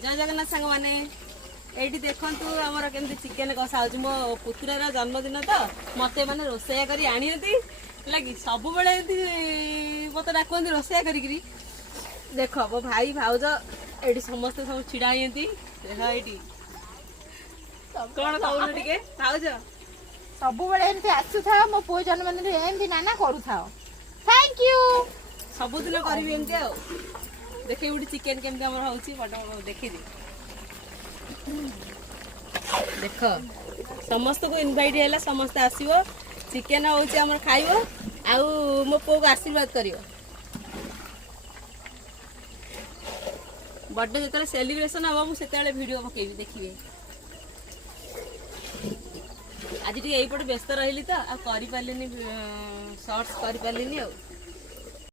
जय जगन्नाथ सांग माने एठी देखंतु हमर केमति चिकन कसा होची मो पुत्रर जन्मदिन तो मते माने रोसैया करी आनियती लगी सब बेले एती मते डाकंती रोसैया करी देखो मो भाई भाउज एठी समस्त सब छिडा आयंती देखो एठी कोन कहू टिके भाउज सब बेले एमती आसु था मो पो जन्मदिन एमती नाना करू था थैंक यू सब दिन करबी एमती आ देखे उठी चिकन केमती हमर होची बड़ देखि दे देख समस्त को इनवाइट है समस्त आसो चिकेन हूँ खाइब आउ मो पो को आशीर्वाद कर बर्थडे जो सेलिब्रेशन हम मुझे वीडियो पकेबी देखिए आज टी यहीपटे व्यस्त रही तो आ कर पार्ली शॉर्ट्स कर पार्ली आ